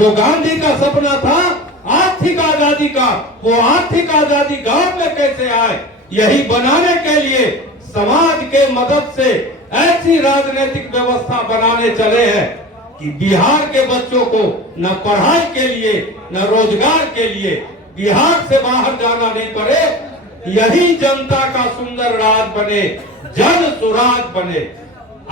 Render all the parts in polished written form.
जो गांधी का सपना था आर्थिक आजादी का, वो आर्थिक आजादी गांव में कैसे आए, यही बनाने के लिए समाज के मदद से ऐसी राजनीतिक व्यवस्था बनाने चले हैं कि बिहार के बच्चों को न पढ़ाई के लिए न रोजगार के लिए बिहार से बाहर जाना नहीं पड़े। यही जनता का सुंदर राज बने, जन सुराज बने।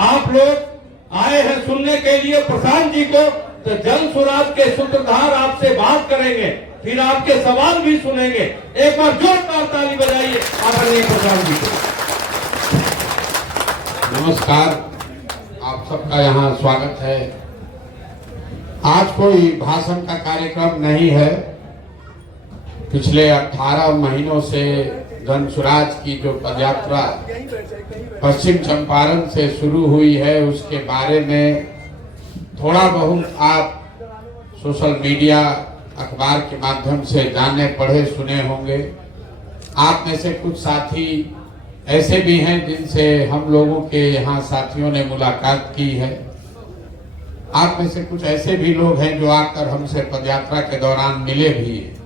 आप लोग आए हैं सुनने के लिए प्रशांत जी को, तो जन सुराज के सूत्रधार आपसे बात करेंगे, फिर आपके सवाल भी सुनेंगे। एक बार जोरदार ताली बजाइए आदरणीय प्रशांत जी को। नमस्कार, आप सबका यहाँ स्वागत है। आज कोई भाषण का कार्यक्रम नहीं है। पिछले 18 महीनों से जन सुराज की जो पदयात्रा पश्चिम चंपारण से शुरू हुई है, उसके बारे में थोड़ा बहुत आप सोशल मीडिया, अखबार के माध्यम से जाने, पढ़े, सुने होंगे। आप में से कुछ साथी ऐसे भी हैं जिनसे हम लोगों के यहाँ साथियों ने मुलाकात की है। आप में से कुछ ऐसे भी लोग हैं जो आकर हमसे पदयात्रा के दौरान मिले भी हैं।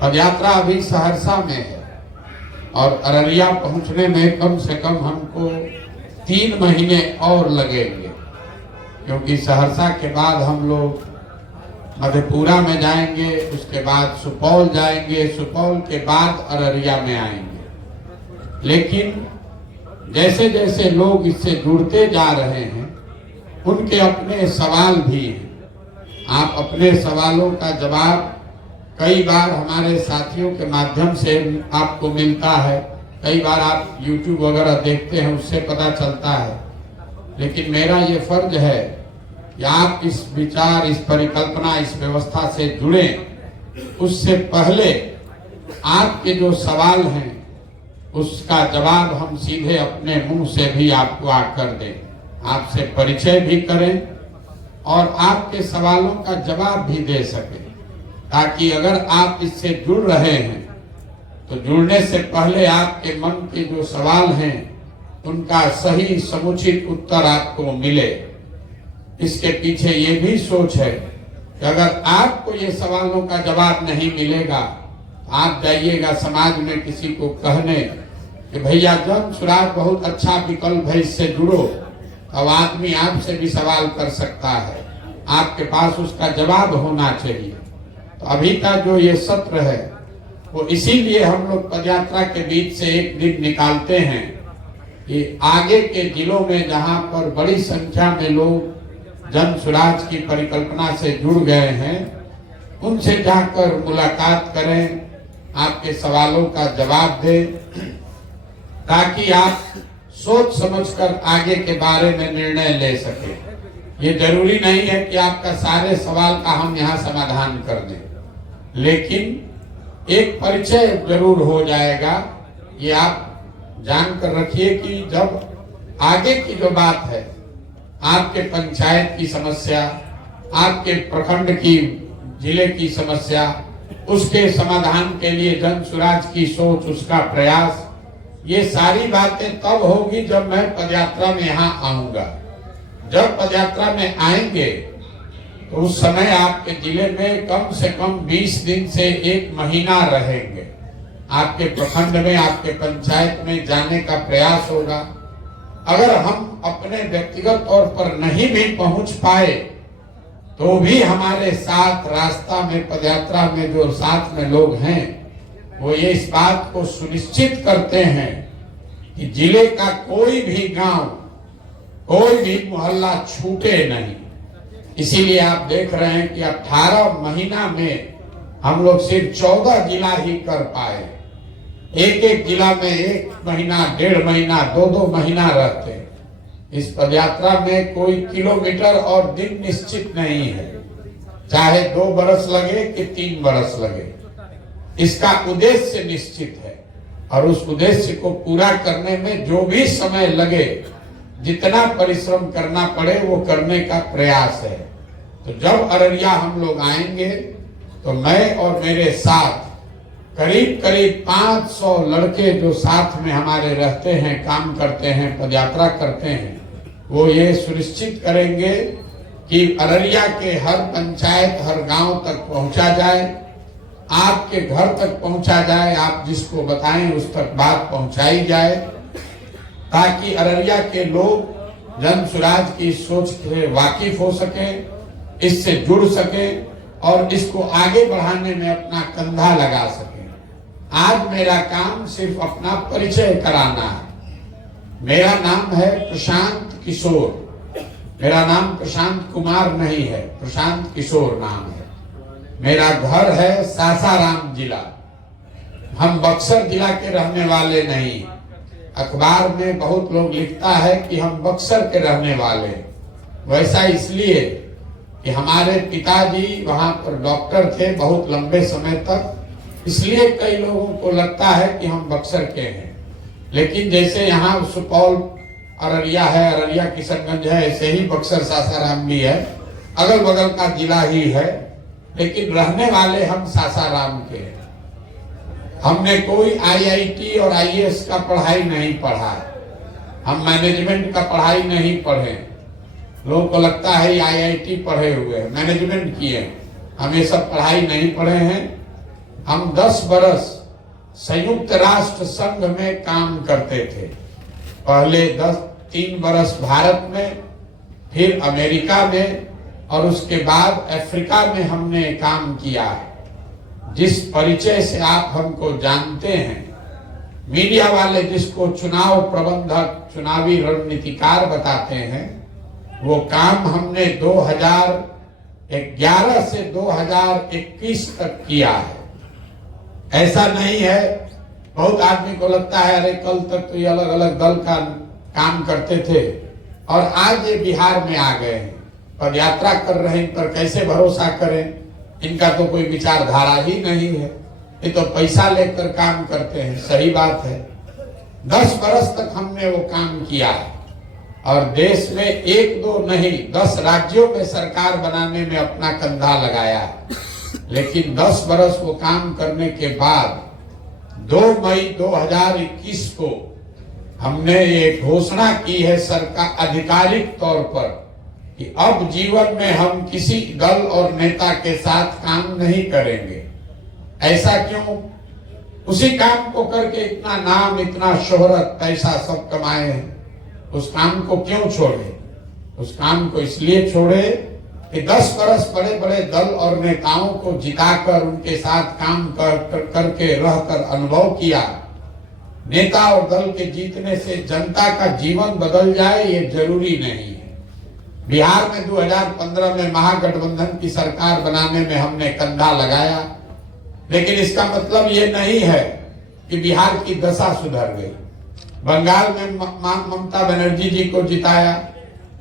पदयात्रा अभी सहरसा में है और अररिया पहुंचने में कम से कम हमको 3 महीने और लगेंगे, क्योंकि सहरसा के बाद हम लोग मधेपुरा में जाएंगे, उसके बाद सुपौल जाएंगे, सुपौल के बाद अररिया में आएंगे। लेकिन जैसे जैसे लोग इससे जुड़ते जा रहे हैं, उनके अपने सवाल भी हैं। आप अपने सवालों का जवाब कई बार हमारे साथियों के माध्यम से आपको मिलता है, कई बार आप YouTube वगैरह देखते हैं, उससे पता चलता है। लेकिन मेरा ये फर्ज है कि आप इस विचार, इस परिकल्पना, इस व्यवस्था से जुड़ें। उससे पहले आपके जो सवाल हैं उसका जवाब हम सीधे अपने मुंह से भी आपको आकर दें, आपसे परिचय भी करें और आपके सवालों का जवाब भी दे सकें, ताकि अगर आप इससे जुड़ रहे हैं तो जुड़ने से पहले आपके मन के जो सवाल हैं उनका सही समुचित उत्तर आपको मिले। इसके पीछे ये भी सोच है कि अगर आपको ये सवालों का जवाब नहीं मिलेगा, आप जाइएगा समाज में किसी को कहने कि भैया जन सुराज बहुत अच्छा विकल्प है, इससे जुड़ो, अब आदमी आपसे भी सवाल कर सकता है, आपके पास उसका जवाब होना चाहिए। तो अभी का जो ये सत्र है वो इसीलिए हम लोग पदयात्रा के बीच से एक दिन निकालते हैं कि आगे के जिलों में जहां पर बड़ी संख्या में लोग जन सुराज की परिकल्पना से जुड़ गए हैं, उनसे जाकर मुलाकात करें, आपके सवालों का जवाब दें, ताकि आप सोच समझकर आगे के बारे में निर्णय ले सके। ये जरूरी नहीं है कि आपका सारे सवाल का हम यहाँ समाधान कर दें, लेकिन एक परिचय जरूर हो जाएगा। ये आप जानकर रखिए कि जब आगे की जो बात है, आपके पंचायत की समस्या, आपके प्रखंड की, जिले की समस्या, उसके समाधान के लिए जन सुराज की सोच, उसका प्रयास, ये सारी बातें तब होगी जब मैं पदयात्रा में यहाँ आऊंगा। जब पदयात्रा में आएंगे तो उस समय आपके जिले में कम से कम 20 दिन से 1 महीना रहेंगे। आपके प्रखंड में, आपके पंचायत में जाने का प्रयास होगा। अगर हम अपने व्यक्तिगत तौर पर नहीं भी पहुंच पाए तो भी हमारे साथ रास्ता में, पदयात्रा में जो साथ में लोग हैं, वो ये इस बात को सुनिश्चित करते हैं कि जिले का कोई भी गांव, कोई भी मोहल्ला छूटे नहीं। इसीलिए आप देख रहे हैं कि 18 महीना में हम लोग सिर्फ 14 जिला ही कर पाए। एक एक जिला में 1 महीना, 1.5 महीना, 2-2 महीना रहते। इस पदयात्रा में कोई किलोमीटर और दिन निश्चित नहीं है, चाहे 2 बरस लगे कि 3 बरस लगे। इसका उद्देश्य निश्चित है और उस उद्देश्य को पूरा करने में जो भी समय लगे, जितना परिश्रम करना पड़े, वो करने का प्रयास है। तो जब अररिया हम लोग आएंगे तो मैं और मेरे साथ करीब करीब 500 लड़के जो साथ में हमारे रहते हैं, काम करते हैं, पदयात्रा करते हैं, वो ये सुनिश्चित करेंगे कि अररिया के हर पंचायत, हर गांव तक पहुंचा जाए, आपके घर तक पहुंचा जाए, आप जिसको बताएं उस तक बात पहुंचाई जाए, ताकि अररिया के लोग जन स्वराज की सोच से वाकिफ हो सके, इससे जुड़ सके और इसको आगे बढ़ाने में अपना कंधा लगा सके। आज मेरा काम सिर्फ अपना परिचय कराना है। मेरा नाम है प्रशांत किशोर। मेरा नाम प्रशांत कुमार नहीं है, प्रशांत किशोर नाम है। मेरा घर है सासाराम जिला। हम बक्सर जिला के रहने वाले नहीं। अखबार में बहुत लोग लिखता है कि हम बक्सर के रहने वाले। वैसा इसलिए कि हमारे पिताजी वहां पर डॉक्टर थे बहुत लंबे समय तक, इसलिए कई लोगों को लगता है कि हम बक्सर के हैं। लेकिन जैसे यहाँ सुपौल अररिया है, अररिया किशनगंज है, ऐसे ही बक्सर सासाराम भी है, अगल बगल का जिला ही है, लेकिन रहने वाले हम सासाराम के हैं। हमने कोई IIT और IAS का पढ़ाई नहीं पढ़ा है। हम मैनेजमेंट का पढ़ाई नहीं पढ़े। लोगों को लगता है IIT पढ़े हुए हैं, मैनेजमेंट किए। हम ये सब पढ़ाई नहीं पढ़े हैं। हम 10 बरस संयुक्त राष्ट्र संघ में काम करते थे। पहले 3 बरस भारत में, फिर अमेरिका में और उसके बाद अफ्रीका में हमने काम किया है। जिस परिचय से आप हमको जानते हैं, मीडिया वाले जिसको चुनाव प्रबंधक, चुनावी रणनीतिकार बताते हैं, वो काम हमने 2011 से 2021 तक किया है। ऐसा नहीं है, बहुत आदमी को लगता है अरे कल तक तो ये अलग अलग दल का काम करते थे और आज ये बिहार में आ गए हैं, पदयात्रा कर रहे हैं, इन पर कैसे भरोसा करें? इनका तो कोई विचारधारा ही नहीं है, ये तो पैसा लेकर काम करते हैं। सही बात है। 10 बरस तक हमने वो काम किया है और देश में 1-2 नहीं 10 राज्यों में सरकार बनाने में अपना कंधा लगाया है। लेकिन 10 बरस वो काम करने के बाद 2 मई 2021 को हमने ये घोषणा की है सरकार आधिकारिक तौर पर कि अब जीवन में हम किसी दल और नेता के साथ काम नहीं करेंगे। ऐसा क्यों? उसी काम को करके इतना नाम, इतना शोहरत, पैसा सब कमाए हैं। उस काम को क्यों छोड़े? उस काम को इसलिए छोड़े कि 10 बरस बड़े बड़े दल और नेताओं को जिताकर उनके साथ काम करके रहकर अनुभव किया। नेता और दल के जीतने से जनता का जीवन बदल जाए ये जरूरी नहीं है। बिहार में 2015 में महागठबंधन की सरकार बनाने में हमने कंधा लगाया, लेकिन इसका मतलब ये नहीं है कि बिहार की दशा सुधर गई। बंगाल में ममता बनर्जी जी को जिताया,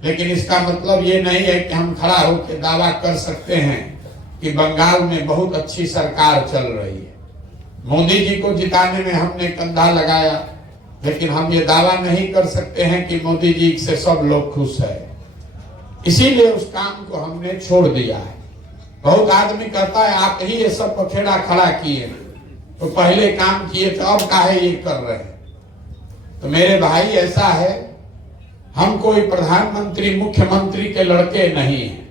लेकिन इसका मतलब ये नहीं है कि हम खड़ा होकर दावा कर सकते हैं कि बंगाल में बहुत अच्छी सरकार चल रही है। मोदी जी को जिताने में हमने कंधा लगाया, लेकिन हम ये दावा नहीं कर सकते हैं कि मोदी जी से सब लोग खुश है। इसीलिए उस काम को हमने छोड़ दिया है। बहुत आदमी कहता है आप ही ये सब पखेड़ा खड़ा किए, तो पहले काम किए थे, अब काहे ये कर रहे हैं? तो मेरे भाई ऐसा है, हम कोई प्रधानमंत्री मुख्यमंत्री के लड़के नहीं हैं।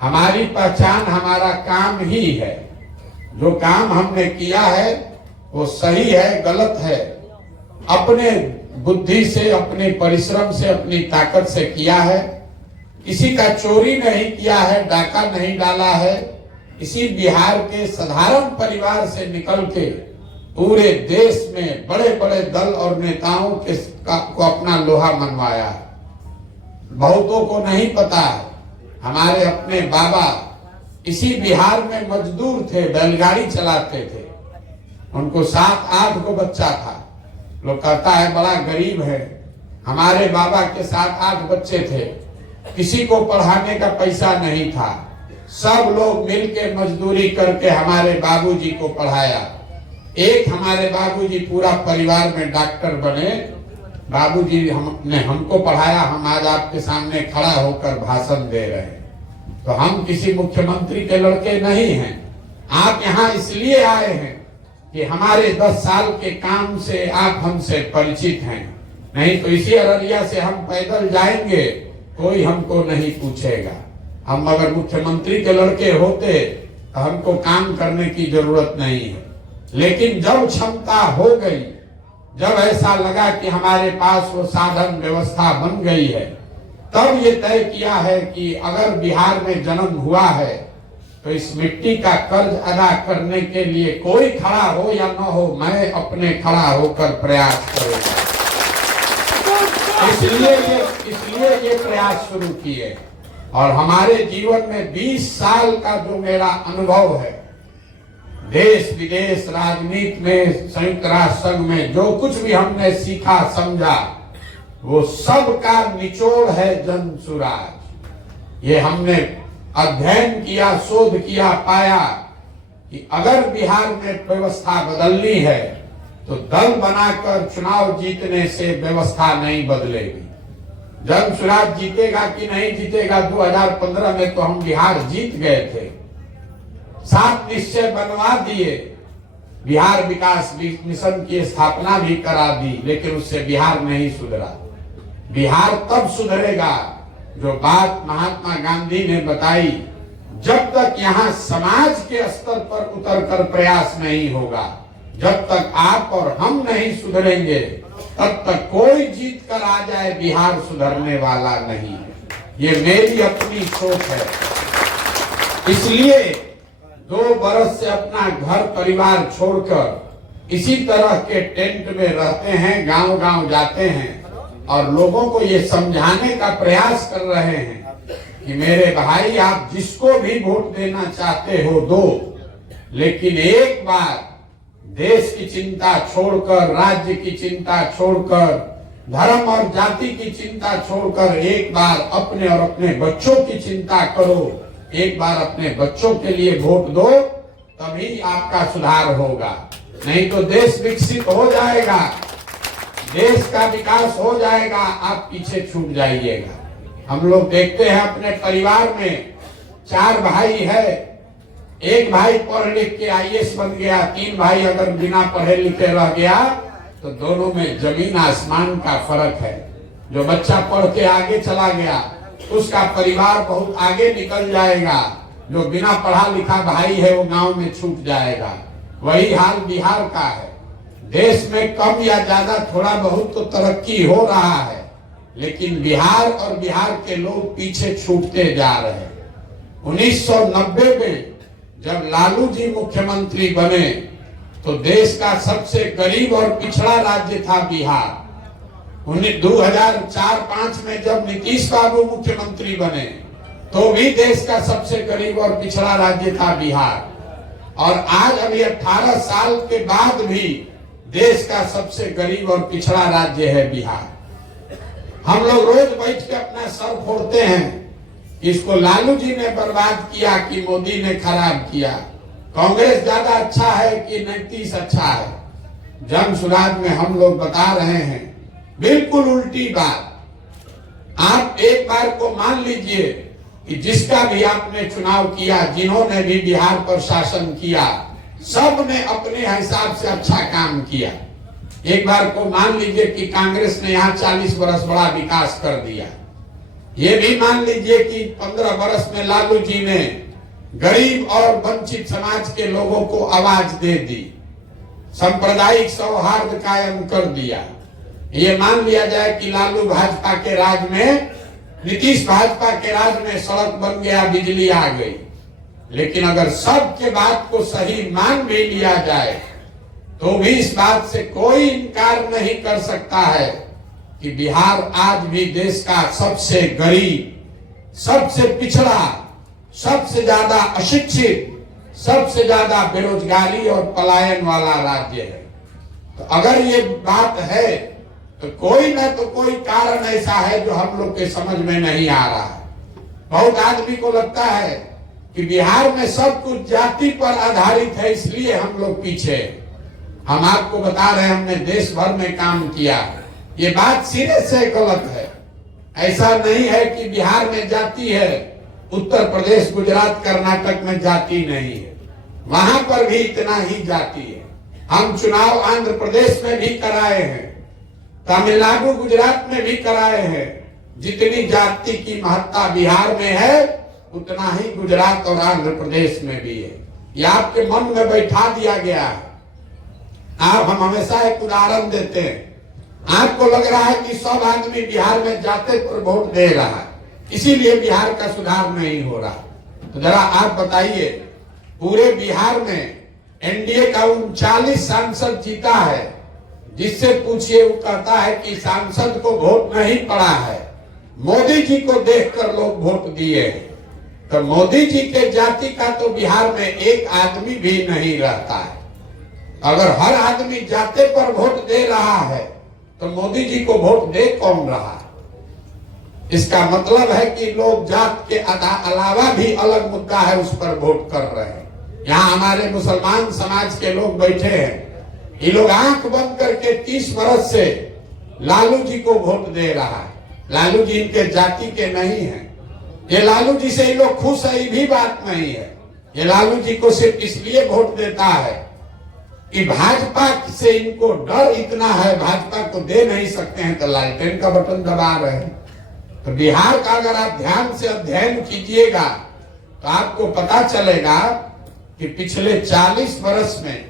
हमारी पहचान हमारा काम ही है। जो काम हमने किया है वो सही है, गलत है, अपने बुद्धि से, अपने परिश्रम से, अपनी ताकत से किया है। किसी का चोरी नहीं किया है, डाका नहीं डाला है। इसी बिहार के साधारण परिवार से निकल के पूरे देश में बड़े बड़े दल और नेताओं को अपना लोहा मनवाया। बहुतों को नहीं पता है, हमारे अपने बाबा इसी बिहार में मजदूर थे, बैलगाड़ी चलाते थे। उनको 7-8 को बच्चा था। लोग कहता है बड़ा गरीब है। हमारे बाबा के 7-8 बच्चे थे, किसी को पढ़ाने का पैसा नहीं था। सब लोग मिलके मजदूरी करके हमारे बाबूजी को पढ़ाया। एक हमारे बाबूजी पूरा परिवार में डॉक्टर बने। बाबूजी ने हमको पढ़ाया। हम आज आपके सामने खड़ा होकर भाषण दे रहे हैं। तो हम किसी मुख्यमंत्री के लड़के नहीं हैं। आप यहाँ इसलिए आए हैं कि हमारे 10 साल के काम से आप हमसे परिचित हैं। नहीं तो इसी अररिया से हम पैदल जाएंगे, कोई हमको नहीं पूछेगा। हम अगर मुख्यमंत्री के लड़के होते तो हमको काम करने की जरूरत नहीं है। लेकिन जब क्षमता हो गई, जब ऐसा लगा कि हमारे पास वो साधन व्यवस्था बन गई है, तब ये तय किया है कि अगर बिहार में जन्म हुआ है तो इस मिट्टी का कर्ज अदा करने के लिए कोई खड़ा हो या न हो, मैं अपने खड़ा होकर प्रयास करूंगा। इसलिए ये प्रयास शुरू किए। और हमारे जीवन में 20 साल का जो मेरा अनुभव है, देश विदेश राजनीति में, संयुक्त राष्ट्र संघ में जो कुछ भी हमने सीखा समझा, वो सब का निचोड़ है जन सुराज। ये हमने अध्ययन किया, शोध किया, पाया कि अगर बिहार में व्यवस्था बदलनी है तो दल बनाकर चुनाव जीतने से व्यवस्था नहीं बदलेगी। जन सुराज जीतेगा कि नहीं जीतेगा, 2015 में तो हम बिहार जीत गए थे, 7 निश्चय बनवा दिए, बिहार विकास मिशन की स्थापना भी करा दी, लेकिन उससे बिहार नहीं सुधरा। बिहार तब सुधरेगा जो बात महात्मा गांधी ने बताई, जब तक यहाँ समाज के स्तर पर उतरकर प्रयास नहीं होगा, जब तक आप और हम नहीं सुधरेंगे, तब तक कोई जीत कर आ जाए बिहार सुधरने वाला नहीं है। ये मेरी अपनी सोच है। इसलिए 2 बरस से अपना घर परिवार छोड़कर इसी तरह के टेंट में रहते हैं, गांव-गांव जाते हैं और लोगों को ये समझाने का प्रयास कर रहे हैं कि मेरे भाई, आप जिसको भी वोट देना चाहते हो दो, लेकिन एक बार देश की चिंता छोड़कर, राज्य की चिंता छोड़कर, धर्म और जाति की चिंता छोड़कर एक बार अपने और अपने बच्चों की चिंता करो। एक बार अपने बच्चों के लिए वोट दो, तभी आपका सुधार होगा। नहीं तो देश विकसित हो जाएगा, देश का विकास हो जाएगा, आप पीछे छूट जाइएगा। हम लोग देखते हैं अपने परिवार में 4 भाई है, एक भाई पढ़ लिख के IAS बन गया, 3 भाई अगर बिना पढ़े लिखे रह गया तो दोनों में जमीन आसमान का फर्क है। जो बच्चा पढ़ के आगे चला गया उसका परिवार बहुत आगे निकल जाएगा, जो बिना पढ़ा लिखा भाई है वो गांव में छूट जाएगा। वही हाल बिहार का है। देश में कम या ज्यादा थोड़ा बहुत तो तरक्की हो रहा है, लेकिन बिहार और बिहार के लोग पीछे छूटते जा रहे हैं। 1990 में जब लालू जी मुख्यमंत्री बने तो देश का सबसे गरीब और पिछड़ा राज्य था बिहार। 2004-05 में जब नीतीश बाबू मुख्यमंत्री बने तो भी देश का सबसे गरीब और पिछड़ा राज्य था बिहार। और आज अभी 18 साल के बाद भी देश का सबसे गरीब और पिछड़ा राज्य है बिहार। हम लोग रोज बैठ के अपना सर फोड़ते हैं, इसको लालू जी ने बर्बाद किया कि मोदी ने खराब किया, कांग्रेस ज्यादा अच्छा है कि नीतीश अच्छा है। जन सुराज में हम लोग बता रहे हैं बिल्कुल उल्टी बात। आप एक बार को मान लीजिए कि जिसका भी आपने चुनाव किया, जिन्होंने भी बिहार पर शासन किया, सब ने अपने हिसाब से अच्छा काम किया। एक बार को मान लीजिए कि कांग्रेस ने यहाँ 40 बरस बड़ा विकास कर दिया। ये भी मान लीजिए कि 15 बरस में लालू जी ने गरीब और वंचित समाज के लोगों को आवाज दे दी, सांप्रदायिक सौहार्द कायम कर दिया। ये मान लिया जाए कि लालू भाजपा के राज में, नीतीश भाजपा के राज में सड़क बन गया, बिजली आ गई। लेकिन अगर सबके बात को सही मान भी लिया जाए तो भी इस बात से कोई इनकार नहीं कर सकता है कि बिहार आज भी देश का सबसे गरीब, सबसे पिछड़ा, सबसे ज्यादा अशिक्षित, सबसे ज्यादा बेरोजगारी और पलायन वाला राज्य है। तो अगर ये बात है तो कोई न तो कोई कारण ऐसा है जो हम लोग के समझ में नहीं आ रहा है। बहुत आदमी को लगता है कि बिहार में सब कुछ जाति पर आधारित है, इसलिए हम लोग पीछे। हम आपको बता रहे हैं, हमने देश भर में काम किया, ये बात सिरे से गलत है। ऐसा नहीं है कि बिहार में जाति है, उत्तर प्रदेश, गुजरात, कर्नाटक में जाति नहीं है, वहां पर भी इतना ही जाति है। हम चुनाव आंध्र प्रदेश में भी कराए हैं, तमिलनाडु, गुजरात में भी कराए हैं। जितनी जाति की महत्ता बिहार में है उतना ही गुजरात और आंध्र प्रदेश में भी है। ये आपके मन में बैठा दिया गया है। आप हम हमेशा एक उदाहरण देते हैं। आपको लग रहा है कि सब आदमी बिहार में जाते पर वोट दे रहा है, इसीलिए बिहार का सुधार नहीं हो रहा। तो जरा आप बताइए, पूरे बिहार में एनडीए का 39 सांसद जीता है। जिससे पूछिए वो कहता है कि सांसद को वोट नहीं पड़ा है, मोदी जी को देखकर लोग वोट दिए हैं। तो मोदी जी के जाति का तो बिहार में एक आदमी भी नहीं रहता है। अगर हर आदमी जाते पर वोट दे रहा है तो मोदी जी को वोट दे कौन रहा है? इसका मतलब है कि लोग जात के अलावा भी अलग मुद्दा है उस पर वोट कर रहे हैं। यहाँ हमारे मुसलमान समाज के लोग बैठे हैं, ये लोग आंख बंद करके 30 वर्ष से लालू जी को वोट दे रहा है। लालू जी इनके जाति के नहीं है। ये लालू जी से ये लोग खुश है, ये भी बात नहीं है। ये लालू जी को सिर्फ इसलिए वोट देता है कि भाजपा से इनको डर इतना है, भाजपा को दे नहीं सकते हैं तो लालटेन का बटन दबा रहे हैं। तो बिहार का अगर आप ध्यान से अध्ययन कीजिएगा तो आपको पता चलेगा कि पिछले 40 वर्ष में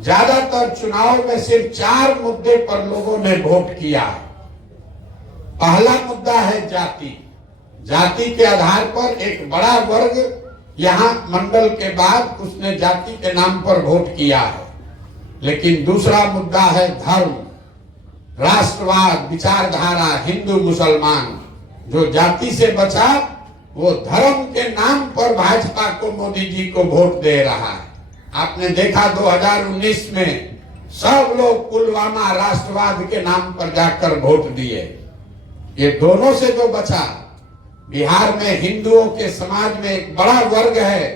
ज्यादातर चुनाव में सिर्फ 4 मुद्दे पर लोगों ने वोट किया है। पहला मुद्दा है जाति। जाति के आधार पर एक बड़ा वर्ग यहाँ मंडल के बाद उसने जाति के नाम पर वोट किया है। लेकिन दूसरा मुद्दा है धर्म, राष्ट्रवाद, विचारधारा, हिंदू मुसलमान। जो जाति से बचा वो धर्म के नाम पर भाजपा को, मोदी जी को वोट दे रहा है। आपने देखा 2019 में सब लोग पुलवामा राष्ट्रवाद के नाम पर जाकर वोट दिए। ये दोनों से जो बचा, बिहार में हिंदुओं के समाज में एक बड़ा वर्ग है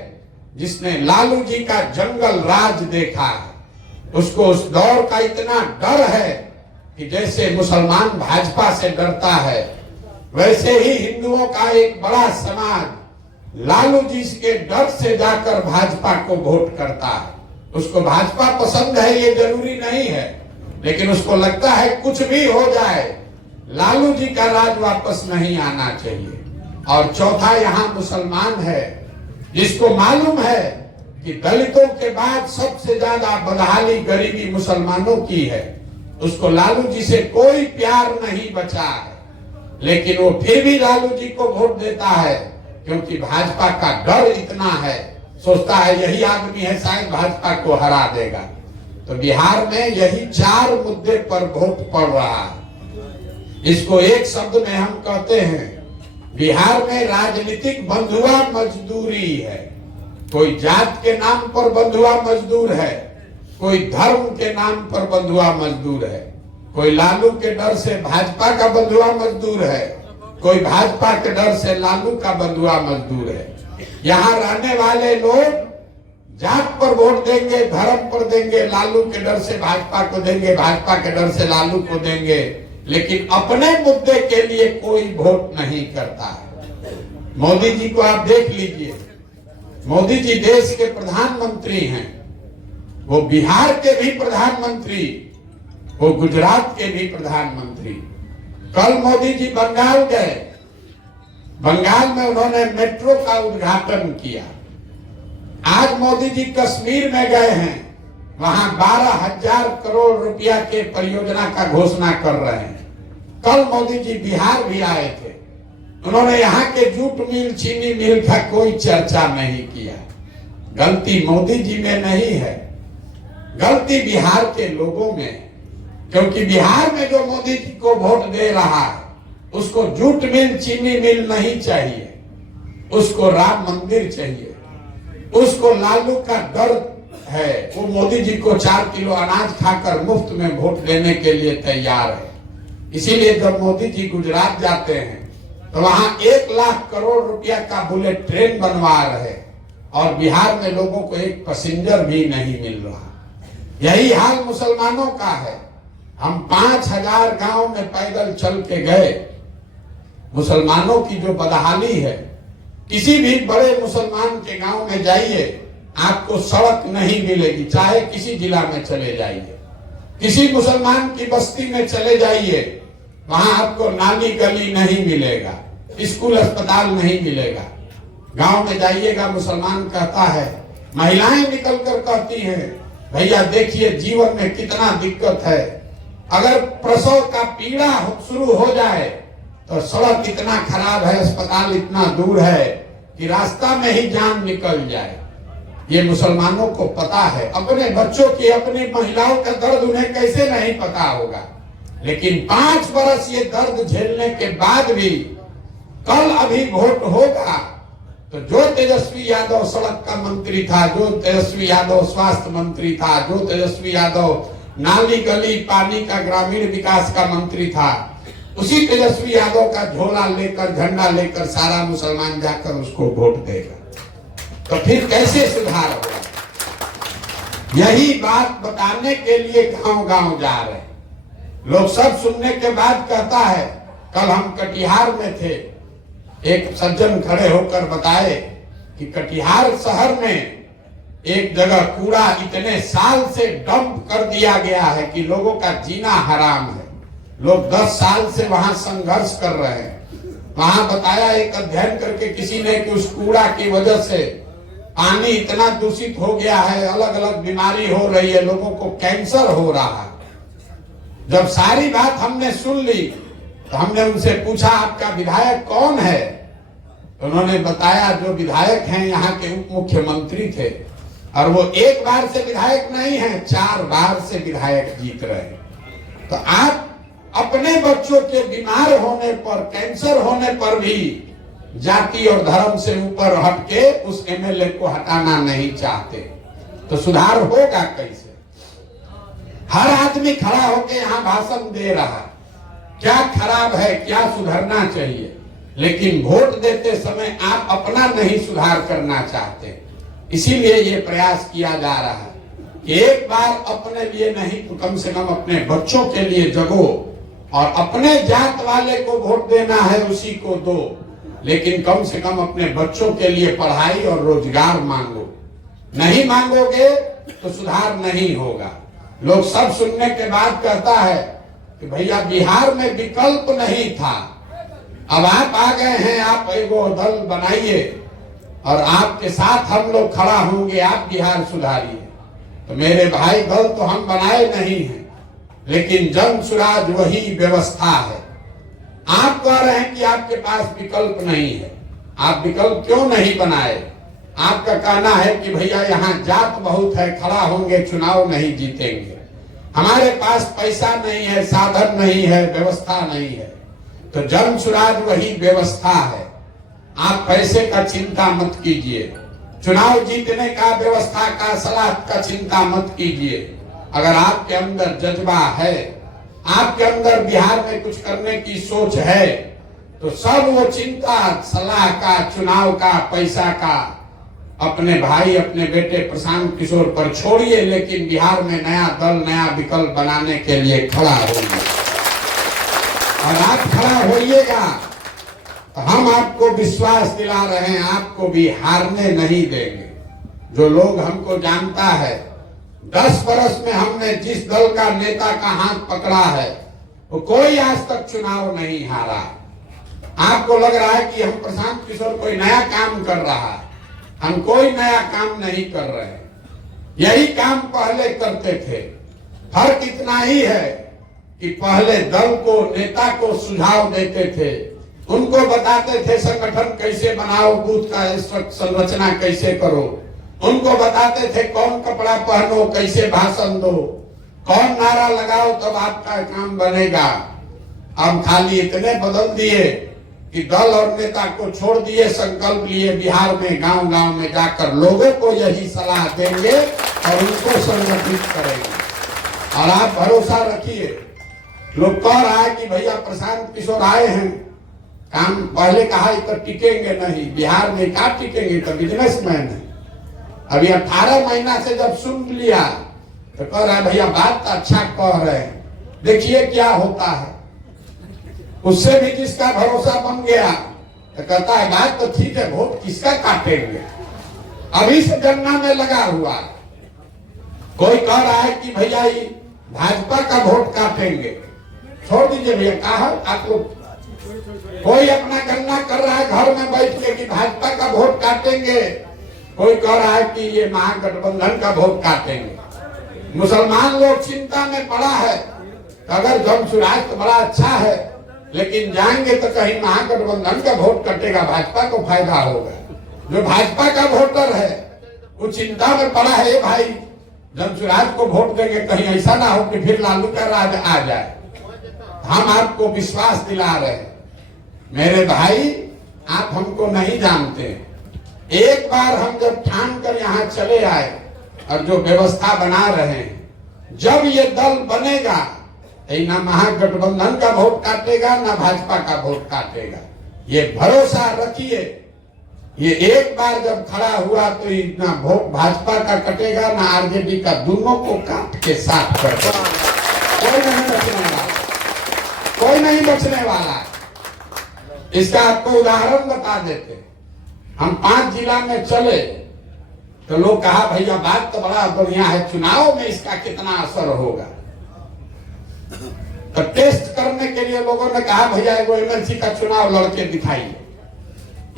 जिसने लालू जी का जंगल राज देखा है। उसको उस दौर का इतना डर है कि जैसे मुसलमान भाजपा से डरता है, वैसे ही हिंदुओं का एक बड़ा समाज लालू जी के डर से जाकर भाजपा को वोट करता है। उसको भाजपा पसंद है ये जरूरी नहीं है, लेकिन उसको लगता है कुछ भी हो जाए लालू जी का राज वापस नहीं आना चाहिए। और चौथा यहाँ मुसलमान है जिसको मालूम है कि दलितों के बाद सबसे ज्यादा बदहाली गरीबी मुसलमानों की है। उसको लालू जी से कोई प्यार नहीं बचा है, लेकिन वो फिर भी लालू जी को वोट देता है क्योंकि भाजपा का डर इतना है। सोचता है यही आदमी है शायद भाजपा को हरा देगा। तो बिहार में यही 4 मुद्दे पर वोट पड़ रहा है। इसको एक शब्द में हम कहते हैं, बिहार में राजनीतिक बंधुआ मजदूरी है। कोई जात के नाम पर बंधुआ मजदूर है, कोई धर्म के नाम पर बंधुआ मजदूर है, कोई लालू के डर से भाजपा का बंधुआ मजदूर है, कोई भाजपा के डर से लालू का बंधुआ मजदूर है। यहाँ रहने वाले लोग जात पर वोट देंगे, धर्म पर देंगे, लालू के डर से भाजपा को देंगे, भाजपा के डर से लालू को देंगे, लेकिन अपने मुद्दे के लिए कोई वोट नहीं करता है। मोदी जी को आप देख लीजिए, मोदी जी देश के प्रधानमंत्री हैं, वो बिहार के भी प्रधानमंत्री, वो गुजरात के भी प्रधानमंत्री। कल मोदी जी बंगाल गए, बंगाल में उन्होंने मेट्रो का उद्घाटन किया। आज मोदी जी कश्मीर में गए हैं, वहां 12,000 करोड़ रुपया के परियोजना का घोषणा कर रहे हैं। कल मोदी जी बिहार भी आए थे, उन्होंने यहाँ के जूट मिल, चीनी मिल का कोई चर्चा नहीं किया। गलती मोदी जी में नहीं है, गलती बिहार के लोगों में। क्योंकि बिहार में जो मोदी जी को वोट दे रहा है उसको जूट मिल, चीनी मिल नहीं चाहिए, उसको राम मंदिर चाहिए, उसको लालू का डर है। वो मोदी जी को 4 किलो अनाज खाकर मुफ्त में वोट देने के लिए तैयार है। इसीलिए जब मोदी जी गुजरात जाते हैं तो वहां 1 लाख करोड़ रुपया का बुलेट ट्रेन बनवा रहे, और बिहार में लोगों को एक पैसेंजर भी नहीं मिल रहा। यही हाल मुसलमानों का है। हम 5,000 गांव में पैदल चल के गए। मुसलमानों की जो बदहाली है, किसी भी बड़े मुसलमान के गांव में जाइए आपको सड़क नहीं मिलेगी, चाहे किसी जिला में चले जाइए। किसी मुसलमान की बस्ती में चले जाइए, वहां आपको नाली गली नहीं मिलेगा, स्कूल अस्पताल नहीं मिलेगा। गांव में जाइएगा, मुसलमान कहता है, महिलाएं निकलकर कहती हैं, भैया देखिए जीवन में कितना दिक्कत है, अगर प्रसव का पीड़ा शुरू हो जाए तो सड़क इतना खराब है, अस्पताल इतना दूर है कि रास्ता में ही जान निकल जाए। ये मुसलमानों को पता है। अपने बच्चों की, अपनी महिलाओं का दर्द उन्हें कैसे नहीं पता होगा। लेकिन 5 बरस ये दर्द झेलने के बाद भी कल अभी वोट होगा तो जो तेजस्वी यादव सड़क का मंत्री था, जो तेजस्वी यादव स्वास्थ्य मंत्री था, जो तेजस्वी यादव नाली गली पानी का ग्रामीण विकास का मंत्री था, उसी तेजस्वी यादव का झोला लेकर, झंडा लेकर सारा मुसलमान जाकर उसको वोट देगा। तो फिर कैसे सुधार होगा? यही बात बताने के लिए गांव गांव जा रहे हैं लोग। सब सुनने के बाद कहता है, कल हम कटिहार में थे, एक सज्जन खड़े होकर बताए कि कटिहार शहर में एक जगह कूड़ा इतने साल से डंप कर दिया गया है कि लोगों का जीना हराम है। लोग 10 साल से वहां संघर्ष कर रहे हैं। वहां बताया एक अध्ययन करके किसी ने कि उस कूड़ा की वजह से पानी इतना दूषित हो गया है, अलग अलग बीमारी हो रही है, लोगों को कैंसर हो रहा है। जब सारी बात हमने सुन ली तो हमने उनसे पूछा, आपका विधायक कौन है? तो उन्होंने बताया, जो विधायक हैं यहाँ के उप मुख्यमंत्री थे, और वो एक बार से विधायक नहीं है, 4 बार से विधायक जीत रहे। तो आप अपने बच्चों के बीमार होने पर, कैंसर होने पर भी जाति और धर्म से ऊपर हटके उस एमएलए को हटाना नहीं चाहते, तो सुधार होगा कैसे? हर आदमी खड़ा होकर यहाँ भाषण दे रहा, क्या खराब है, क्या सुधरना चाहिए, लेकिन वोट देते समय आप अपना नहीं सुधार करना चाहते। इसीलिए ये प्रयास किया जा रहा है कि एक बार अपने लिए नहीं तो कम से कम अपने बच्चों के लिए जगो, और अपने जात वाले को वोट देना है उसी को दो, लेकिन कम से कम अपने बच्चों के लिए पढ़ाई और रोजगार मांगो। नहीं मांगोगे तो सुधार नहीं होगा। लोग सब सुनने के बाद कहता है कि भैया बिहार में विकल्प नहीं था, अब आप आ गए हैं, आप एगो दल बनाइए और आपके साथ हम लोग खड़ा होंगे, आप बिहार सुधारिए। तो मेरे भाई, दल तो हम बनाए नहीं हैं, लेकिन जन सुराज वही व्यवस्था है। आप कह रहे हैं कि आपके पास विकल्प नहीं है, आप विकल्प क्यों नहीं बनाए? आपका कहना है कि भैया यहाँ जात बहुत है, खड़ा होंगे चुनाव नहीं जीतेंगे, हमारे पास पैसा नहीं है, साधन नहीं है, व्यवस्था नहीं है। तो जन सुराज वही व्यवस्था है। आप पैसे का चिंता मत कीजिए, चुनाव जीतने का, व्यवस्था का, सलाह का चिंता मत कीजिए। अगर आपके अंदर जज्बा है, आपके अंदर बिहार में कुछ करने की सोच है, तो सब वो चिंता सलाह का, चुनाव का, पैसा का अपने भाई, अपने बेटे प्रशांत किशोर पर छोड़िए, लेकिन बिहार में नया दल, नया विकल्प बनाने के लिए खड़ा होइए। और आप खड़ा होइएगा तो हम आपको विश्वास दिला रहे हैं, आपको भी हारने नहीं देंगे। जो लोग हमको जानता है, 10 बरस में हमने जिस दल का नेता का हाथ पकड़ा है, वो कोई आज तक चुनाव नहीं हारा। आपको लग रहा है कि हम प्रशांत किशोर कोई नया काम कर रहा है, हम कोई नया काम नहीं कर रहे, यही काम पहले करते थे। फर्क इतना ही है कि पहले दल को, नेता को सुझाव देते थे, उनको बताते थे संगठन कैसे बनाओ, बूथ का संरचना कैसे करो, उनको बताते थे कौन कपड़ा पहनो, कैसे भाषण दो, कौन नारा लगाओ तब आपका काम बनेगा। अब खाली इतने बदल दिए कि दल और नेता को छोड़ दिए, संकल्प लिए बिहार में गांव गांव में जाकर लोगों को यही सलाह देंगे और उनको संगठित करेंगे। और आप भरोसा रखिए, लोग कह रहा है कि भैया प्रशांत किशोर आए हैं, काम पहले कहा तो टिकेंगे नहीं, बिहार में क्या टिकेंगे, तो बिजनेसमैन है। अभी 18 महीना से जब सुन लिया तो कह रहा है भैया बात तो अच्छा कह रहे हैं, देखिए क्या होता है। उससे भी जिसका भरोसा बन गया तो कहता है बात तो ठीक है, वोट किसका काटेंगे, अभी से गन्ना में लगा हुआ। कोई कह रहा है कि भैया ये भाजपा का वोट काटेंगे, छोड़ दीजिए भैया, कहा आप लोग कोई अपना गणना कर रहा है घर में बैठ के कि भाजपा का वोट काटेंगे, कोई कह रहा है कि ये महागठबंधन का वोट काटेंगे। मुसलमान लोग चिंता में पड़ा है, अगर जमसुराज तो बड़ा अच्छा है, लेकिन जाएंगे तो कहीं महागठबंधन का वोट कटेगा, भाजपा को फायदा होगा। जो भाजपा का वोटर है वो चिंता में पड़ा है, भाई जमसुराज को वोट देंगे कहीं ऐसा ना हो कि फिर लालू का राज आ जाए। हम आपको विश्वास दिला रहे हैं मेरे भाई, आप हमको नहीं जानते। एक बार हम जब ठान कर यहाँ चले आए और जो व्यवस्था बना रहे हैं, जब ये दल बनेगा ना महागठबंधन का वोट काटेगा ना भाजपा का वोट काटेगा, ये भरोसा रखिए। ये एक बार जब खड़ा हुआ तो ना वोट भाजपा का कटेगा ना आरजेडी का, दोनों को काट के साफ कर देगा। कोई नहीं बचने वाला, कोई नहीं बचने वाला। इसका आपको उदाहरण बता देते। हम 5 जिला में चले तो लोग कहा भैया बात तो बड़ा बढ़िया है, चुनाव में इसका कितना असर होगा। तो टेस्ट करने के लिए लोगों ने कहा भैया एगो एमएलसी का चुनाव लड़के दिखाइए,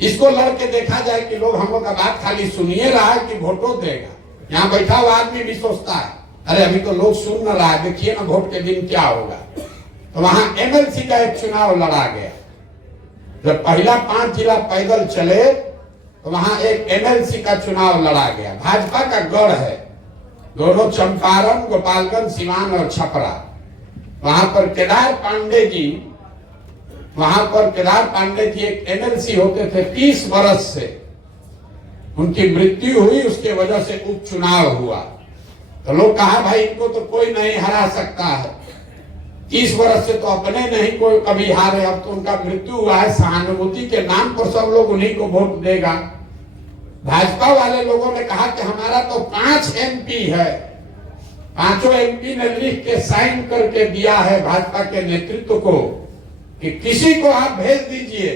इसको लड़के देखा जाए कि लोग हम लोग का बात खाली सुनिए रहा है कि वोटो देगा। यहाँ बैठा हुआ आदमी भी सोचता है अरे अभी तो लोग सुन न रहा है, देखिए ना वोट के दिन क्या होगा। तो वहां एमएलसी का एक चुनाव लड़ा गया। जब पहला 5 जिला पैदल चले तो वहां एक एमएलसी का चुनाव लड़ा गया। भाजपा का गढ़ है, दोनों चंपारण, गोपालगंज, सिवान और छपरा। वहां पर केदार पांडे जी, वहां पर केदार पांडे जी एक एमएलसी होते थे 30 वर्ष से, उनकी मृत्यु हुई, उसके वजह से उपचुनाव हुआ। तो लोग कहा भाई इनको तो कोई नहीं हरा सकता है, 30 वर्ष से तो अपने नहीं कोई कभी हारे, अब तो उनका मृत्यु हुआ है, सहानुभूति के नाम पर सब लोग उन्हीं को वोट देगा। भाजपा वाले लोगों ने कहा कि हमारा तो 5 एमपी है, 5 एमपी ने लिख के साइन करके दिया है भाजपा के नेतृत्व को कि किसी को आप भेज दीजिए,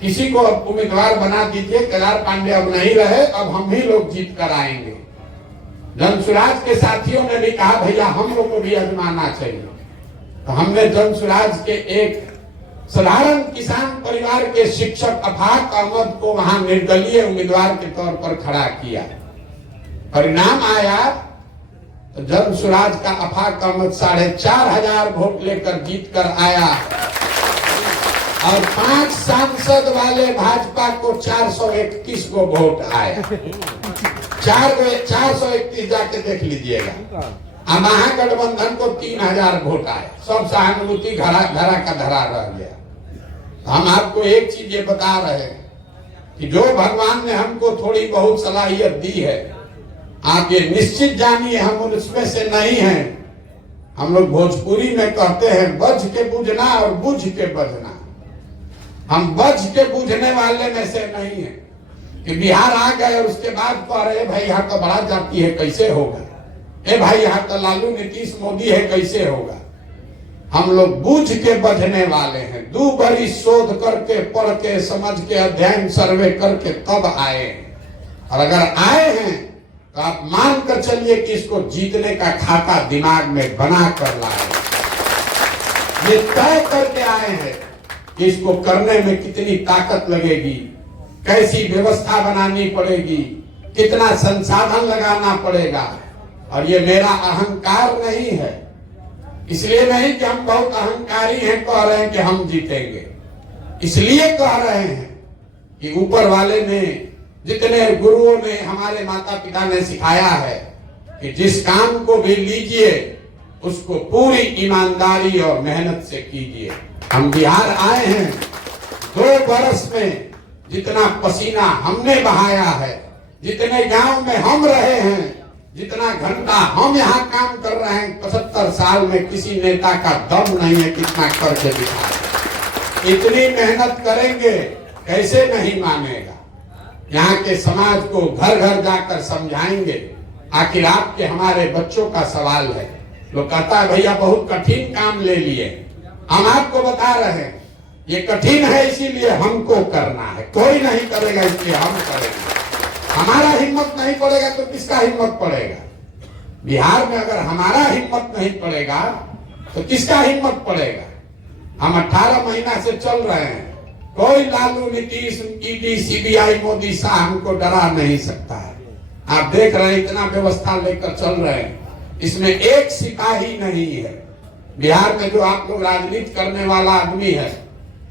किसी को उम्मीदवार बना दीजिए। केदार पांडे अब नहीं रहे, अब हम ही लोग जीत कर आएंगे। जमसुराज के साथियों ने भी कहा भैया हम लोग को भी आजमाना चाहिए। तो हमने जमसुराज के एक साधारण किसान परिवार के शिक्षक अफाक अहमद को वहां निर्दलीय उम्मीदवार के तौर पर खड़ा किया। परिणाम आया तो जमसुराज का अफाक अहमद 4,500 वोट लेकर जीत कर आया और 5 सांसद वाले भाजपा को 431 को वोट आया। 431 जाके देख लीजिएगा। महागठबंधन को 3,000 वोट आए, सब सहानुभूति घरा का धरा रह गया। हम आपको एक चीज ये बता रहे हैं कि जो भगवान ने हमको थोड़ी बहुत सलाहियत दी है, आप ये निश्चित जानिए हम उसमें से नहीं हैं। हम लोग भोजपुरी में कहते हैं बज के बुझना और बुझ के बजना। हम बज के बुझने वाले में से नहीं है कि बिहार आ गए और उसके बाद कह रहे भाई यहाँ तो बड़ा जाति है कैसे होगा, ए भाई यहाँ तो लालू नीतीश मोदी है कैसे होगा। हम लोग बूझ के बजने वाले हैं, 2 बरिस शोध करके, पढ़ के, समझ के, अध्ययन सर्वे करके तब आए हैं। और अगर आए हैं तो आप मान कर चलिए कि इसको जीतने का खाता दिमाग में बना कर लाए, ये तय करके आए हैं कि इसको करने में कितनी ताकत लगेगी, कैसी व्यवस्था बनानी पड़ेगी, कितना संसाधन लगाना पड़ेगा। और ये मेरा अहंकार नहीं है, इसलिए नहीं कि हम बहुत अहंकारी हैं कह रहे हैं कि हम जीतेंगे, इसलिए कह रहे हैं कि ऊपर वाले ने, जितने गुरुओं ने, हमारे माता पिता ने सिखाया है कि जिस काम को भी लीजिए उसको पूरी ईमानदारी और मेहनत से कीजिए। हम बिहार आए हैं, 2 बरस में जितना पसीना हमने बहाया है, जितने गांव में हम रहे हैं, जितना घंटा हम यहाँ काम कर रहे हैं, 75 साल में किसी नेता का दम नहीं है कितना करके दिखाए। इतनी मेहनत करेंगे कैसे नहीं मानेगा। यहाँ के समाज को घर घर जाकर समझाएंगे। आखिर आपके हमारे बच्चों का सवाल है। लोग कहता है भैया बहुत कठिन काम ले लिए, हम आपको बता रहे हैं ये कठिन है इसीलिए हमको करना है, कोई नहीं करेगा इसलिए हम करेंगे। हमारा हिम्मत नहीं पड़ेगा तो किसका हिम्मत पड़ेगा। बिहार में अगर हमारा हिम्मत नहीं पड़ेगा तो किसका हिम्मत पड़ेगा। हम 18 महीना से चल रहे हैं, कोई लालू, नीतीश, ईडी, सीबीआई, मोदी शाह हमको डरा नहीं सकता है। आप देख रहे हैं इतना व्यवस्था लेकर चल रहे हैं, इसमें एक सिपाही नहीं है। बिहार में जो आप लोग राजनीति करने वाला आदमी है,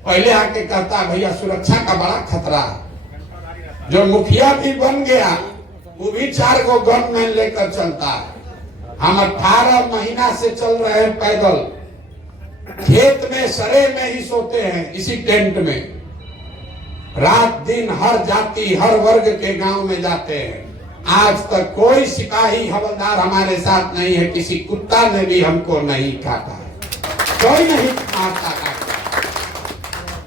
पहले आके कहता भैया सुरक्षा का बड़ा खतरा है। जो मुखिया भी बन गया वो भी 4 गो गनमैन लेकर चलता है। हम 18 महीना से चल रहे हैं पैदल, खेत में सरे में ही सोते हैं, इसी टेंट में। रात दिन हर जाति हर वर्ग के गांव में जाते हैं। आज तक कोई सिपाही हवलदार हमारे साथ नहीं है, किसी कुत्ता ने भी हमको नहीं काटा है, कोई नहीं मारता काटता।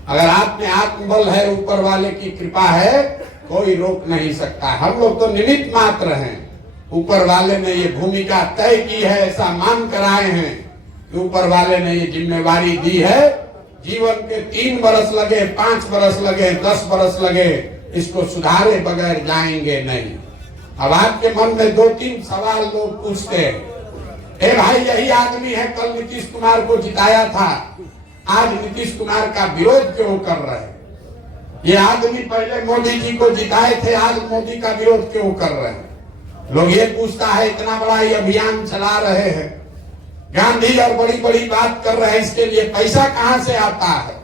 अगर आप में आत्मबल है, ऊपर वाले की कृपा है, कोई रोक नहीं सकता। हम लोग तो निमित्त मात्र हैं, ऊपर वाले ने ये भूमिका तय की है, ऐसा मान कर आए हैं। ऊपर वाले ने ये जिम्मेवारी दी है। जीवन के 3 बरस लगे, 5 बरस लगे, 10 बरस लगे, इसको सुधारे बगैर जाएंगे नहीं। अब आपके मन में 2-3 सवाल लोग पूछते हैं, ए भाई यही आदमी है कल नीतीश कुमार को जिताया था, आज नीतीश कुमार का विरोध क्यों कर रहे हैं? ये आदमी पहले मोदी जी को जिताए थे, आज मोदी का विरोध क्यों कर रहे हैं? लोग ये पूछता है, इतना बड़ा ये अभियान चला रहे हैं, गांधी और बड़ी बड़ी बात कर रहे हैं, इसके लिए पैसा कहां से आता है?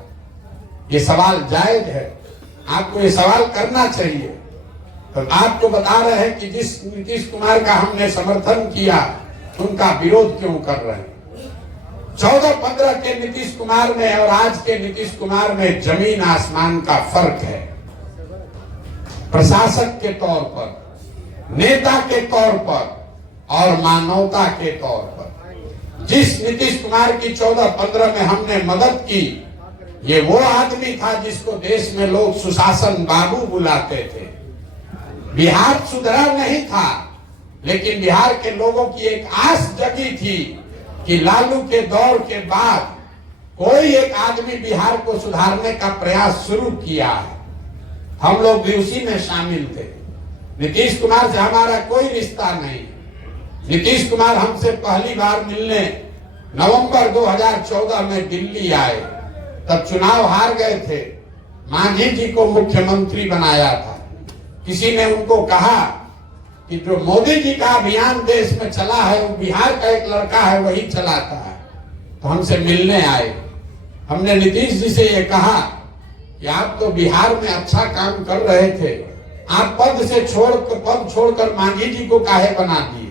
ये सवाल जायज है, आपको ये सवाल करना चाहिए। तो आपको बता रहे हैं कि जिस नीतीश कुमार का हमने समर्थन किया, उनका विरोध क्यों कर रहे हैं? 14-15 के नीतीश कुमार में और आज के नीतीश कुमार में जमीन आसमान का फर्क है। प्रशासक के तौर पर, नेता के तौर पर और मानवता के तौर पर। जिस नीतीश कुमार की 14-15 में हमने मदद की, ये वो आदमी था जिसको देश में लोग सुशासन बाबू बुलाते थे। बिहार सुधरा नहीं था, लेकिन बिहार के लोगों की एक आस जगी थी कि लालू के दौर के बाद कोई एक आदमी बिहार को सुधारने का प्रयास शुरू किया है। हम लोग भी उसी में शामिल थे। नीतीश कुमार से हमारा कोई रिश्ता नहीं। नीतीश कुमार हमसे पहली बार मिलने नवंबर 2014 में दिल्ली आए, तब चुनाव हार गए थे, मांझी जी को मुख्यमंत्री बनाया था। किसी ने उनको कहा कि जो मोदी जी का अभियान देश में चला है, वो बिहार का एक लड़का है, वही चलाता है। तो हमसे मिलने आए। हमने नीतीश जी से ये कहा कि आप तो बिहार में अच्छा काम कर रहे थे, आप पद छोड़कर मांझी जी को काहे बना दिए?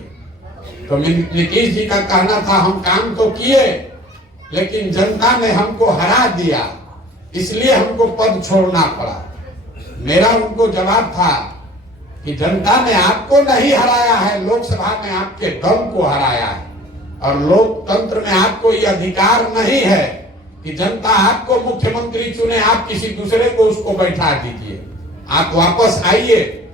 तो नीतीश जी का कहना था, हम काम तो किए, लेकिन जनता ने हमको हरा दिया, इसलिए हमको पद छोड़ना पड़ा। मेरा उनको जवाब था कि जनता ने आपको नहीं हराया है, लोकसभा में आपके दम को हराया है। और लोकतंत्र में आपको ये अधिकार नहीं है कि जनता आपको मुख्यमंत्री चुने, आप किसी दूसरे को उसको बैठा दीजिए। आप वापस आइए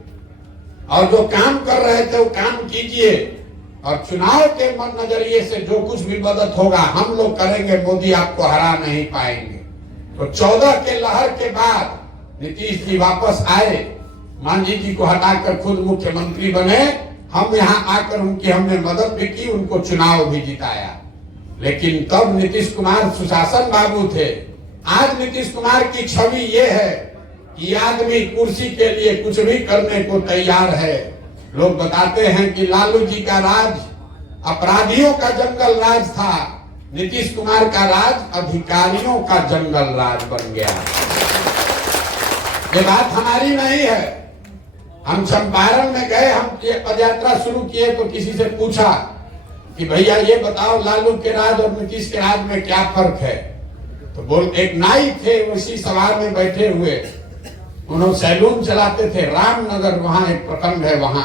और जो काम कर रहे थे वो काम कीजिए, और चुनाव के नजरिए से जो कुछ भी मदद होगा हम लोग करेंगे, मोदी आपको हरा नहीं पाएंगे। तो 14 के लहर के बाद नीतीश जी वापस आए, मांझी जी को हटाकर खुद मुख्यमंत्री बने। हम यहाँ आकर उनकी हमने मदद भी की, उनको चुनाव भी जिताया। लेकिन तब नीतीश कुमार सुशासन बाबू थे। आज नीतीश कुमार की छवि ये है कि आदमी कुर्सी के लिए कुछ भी करने को तैयार है। लोग बताते हैं कि लालू जी का राज अपराधियों का जंगल राज था, नीतीश कुमार का राज अधिकारियों का जंगल राज बन गया। ये बात हमारी नहीं है। हम चंपारण में गए, हम ये पदयात्रा शुरू किए, तो किसी से पूछा कि भैया ये बताओ लालू के राज और नीतीश के राज में क्या फर्क है? तो बोल, एक नाई थे उसी सवार में बैठे हुए, उन्होंने सैलून चलाते थे, रामनगर वहां एक प्रखंड है वहां।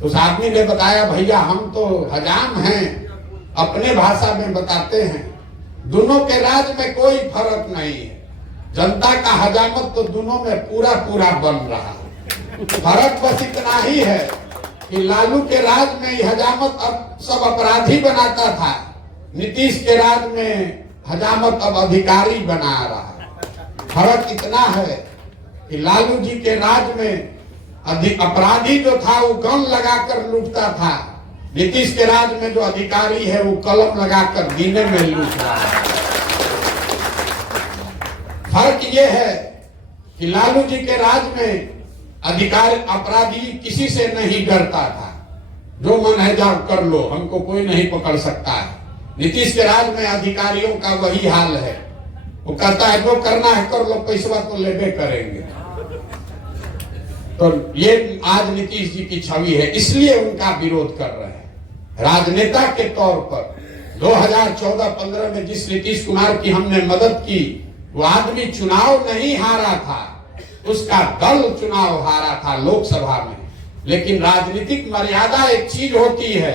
उस आदमी ने बताया, भैया हम तो हजाम हैं, अपने भाषा में बताते हैं, दोनों के राज में कोई फर्क नहीं है। जनता का हजामत तो दोनों में पूरा पूरा बन रहा है। फर्क बस इतना ही है कि लालू के राज में हजामत अब सब अपराधी बनाता था, नीतीश के राज में हजामत अब अधिकारी बना रहा है। फर्क इतना है कि लालू जी के राज में अपराधी जो था वो गन लगाकर लूटता था, नीतीश के राज में जो अधिकारी है वो कलम लगाकर दीने में लूट रहा है। फर्क ये है कि लालू जी के राज में अधिकार अपराधी किसी से नहीं डरता था, जो मन है जाओ कर लो, हमको कोई नहीं पकड़ सकता है। नीतीश के राज में अधिकारियों का वही हाल है, वो कहता है जो करना है कर लो, पैसा तो लेबे करेंगे। तो ये आज नीतीश जी की छवि है, इसलिए उनका विरोध कर रहे हैं। राजनेता के तौर पर 2014-15 में जिस नीतीश कुमार की हमने मदद की, वो आदमी चुनाव नहीं हारा था, उसका दल चुनाव हारा था लोकसभा में। लेकिन राजनीतिक मर्यादा एक चीज होती है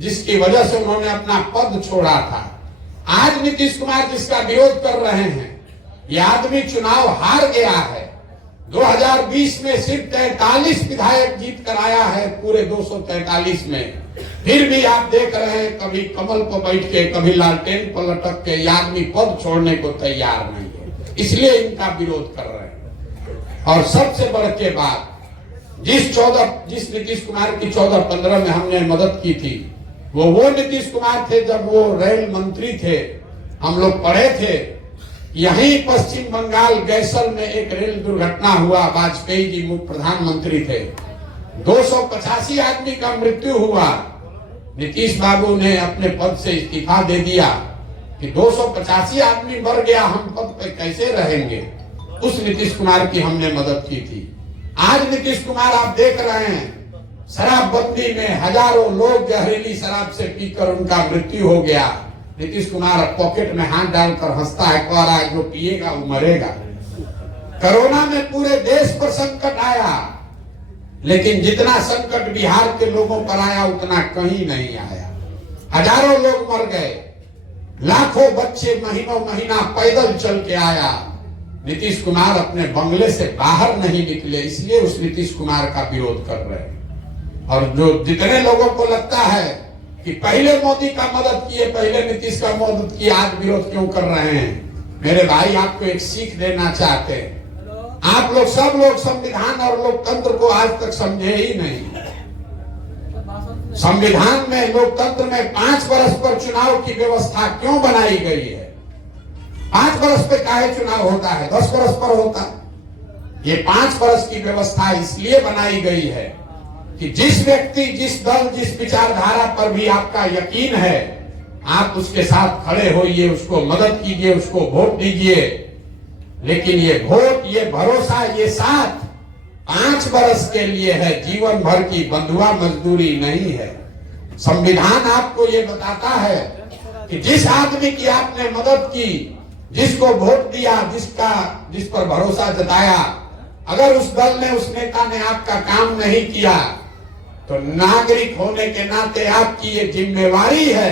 जिसकी वजह से उन्होंने अपना पद छोड़ा था। आज नीतीश कुमार जिसका विरोध कर रहे हैं, ये आदमी चुनाव हार गया है। 2020 में सिर्फ 43 विधायक जीत कर आया है पूरे 243 में। फिर भी आप देख रहे हैं कभी कमल पर बैठ के, कभी लालटेन पर लटक के, ये आदमी पद छोड़ने को तैयार नहीं है, इसलिए इनका विरोध कर रहे हैं। और सबसे बढ़ के बात, जिस नीतीश कुमार की 14-15 में हमने मदद की थी, वो नीतीश कुमार थे जब वो रेल मंत्री थे। हम लोग पढ़े थे, यहीं पश्चिम बंगाल गैसल में एक रेल दुर्घटना हुआ, वाजपेयी जी मुख्य प्रधानमंत्री थे, 285 आदमी का मृत्यु हुआ। नीतीश बाबू ने अपने पद से इस्तीफा दे दिया कि 285 आदमी मर गया, हम पद पे कैसे रहेंगे। उस नीतीश कुमार की हमने मदद की थी। आज नीतीश कुमार आप देख रहे हैं, शराबबंदी में हजारों लोग जहरीली शराब से पीकर उनका मृत्यु हो गया। नीतीश कुमार पॉकेट में हाथ डालकर हंसता है, कह रहा है जो पिएगा वो मरेगा। कोरोना में पूरे देश पर संकट आया, लेकिन जितना संकट बिहार के लोगों पर आया उतना कहीं नहीं आया। हजारों लोग मर गए, लाखों बच्चे महीनों महीना पैदल चल के आया। नीतीश कुमार अपने बंगले से बाहर नहीं निकले, इसलिए उस नीतीश कुमार का विरोध कर रहे हैं। और जो जितने लोगों को लगता है कि पहले मोदी का मदद किए, पहले नीतीश का मदद किए, आज विरोध क्यों कर रहे हैं, मेरे भाई आपको एक सीख देना चाहते हैं। आप लोग सब लोग संविधान और लोकतंत्र को आज तक समझे ही नहीं। संविधान में, लोकतंत्र में 5 वर्ष पर चुनाव की व्यवस्था क्यों बनाई गई है? 5 वर्ष पे काहे चुनाव होता है, 10 वर्ष पर होता। ये 5 वर्ष की व्यवस्था इसलिए बनाई गई है कि जिस व्यक्ति, जिस दल, जिस विचारधारा पर भी आपका यकीन है, आप उसके साथ खड़े होइए, उसको मदद कीजिए, उसको वोट दीजिए। लेकिन ये वोट, ये भरोसा, ये साथ 5 वर्ष के लिए है, जीवन भर की बंधुआ मजदूरी नहीं है। संविधान आपको ये बताता है कि जिस आदमी की आपने मदद की, जिसको वोट दिया, जिस पर भरोसा जताया, अगर उस दल ने, उस नेता ने आपका काम नहीं किया, तो नागरिक होने के नाते आपकी ये जिम्मेवारी है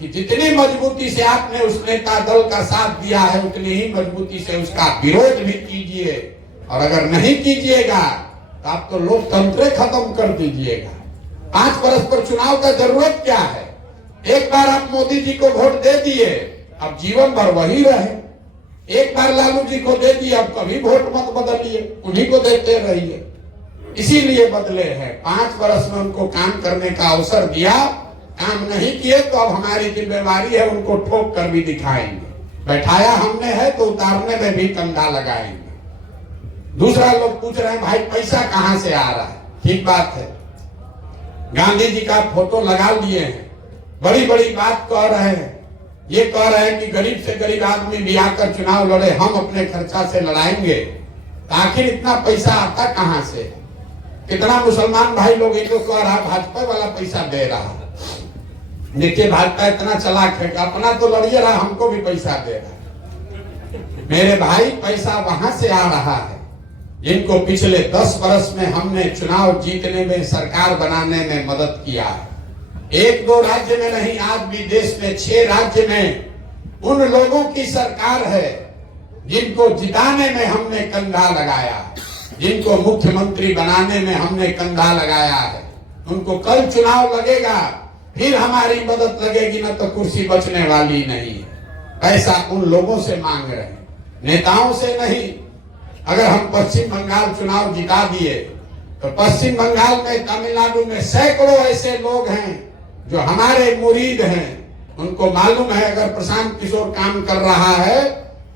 कि जितनी मजबूती से आपने उस नेता दल का साथ दिया है, उतनी ही मजबूती से उसका विरोध भी कीजिए। और अगर नहीं कीजिएगा तो आप तो लोकतंत्र खत्म कर दीजिएगा। 5 वर्ष पर चुनाव का जरूरत क्या है? एक बार आप मोदी जी को वोट दे दिए, अब जीवन भर वही रहे। एक बार लालू जी को दे दिए, अब कभी वोट मत बदलिए, उन्हीं को देते रहिए। इसीलिए बदले हैं। 5 वर्ष में उनको काम करने का अवसर दिया, काम नहीं किए तो अब हमारी जिम्मेवारी है उनको ठोक कर भी दिखाएंगे। बैठाया हमने है तो उतारने में भी कंधा लगाएंगे। दूसरा लोग पूछ रहे हैं भाई पैसा कहां से आ रहा है? ठीक बात है, गांधी जी का फोटो लगा लिए हैं, बड़ी बड़ी बात कह रहे हैं। ये कह रहे हैं कि गरीब से गरीब आदमी भी आकर चुनाव लड़े, हम अपने खर्चा से लड़ाएंगे। तो आखिर इतना पैसा आता कहां से? कितना मुसलमान भाई लोग इनको कह रहा भाजपा वाला पैसा दे रहा। देखिए भाजपा इतना चलाक है, अपना तो लड़िए रहा, हमको भी पैसा दे रहा। मेरे भाई पैसा वहां से आ रहा है जिनको पिछले 10 वर्ष में हमने चुनाव जीतने में, सरकार बनाने में मदद किया है। 1-2 राज्य में नहीं, आज भी देश में 6 राज्य में उन लोगों की सरकार है जिनको जिताने में हमने कंधा लगाया, जिनको मुख्यमंत्री बनाने में हमने कंधा लगाया है। उनको कल चुनाव लगेगा, फिर हमारी मदद लगेगी, न तो कुर्सी बचने वाली नहीं है। पैसा उन लोगों से मांग रहे हैं, नेताओं से नहीं। अगर हम पश्चिम बंगाल चुनाव जिता दिए तो पश्चिम बंगाल में, तमिलनाडु में सैकड़ों ऐसे लोग हैं जो हमारे मुरीद हैं। उनको मालूम है अगर प्रशांत किशोर काम कर रहा है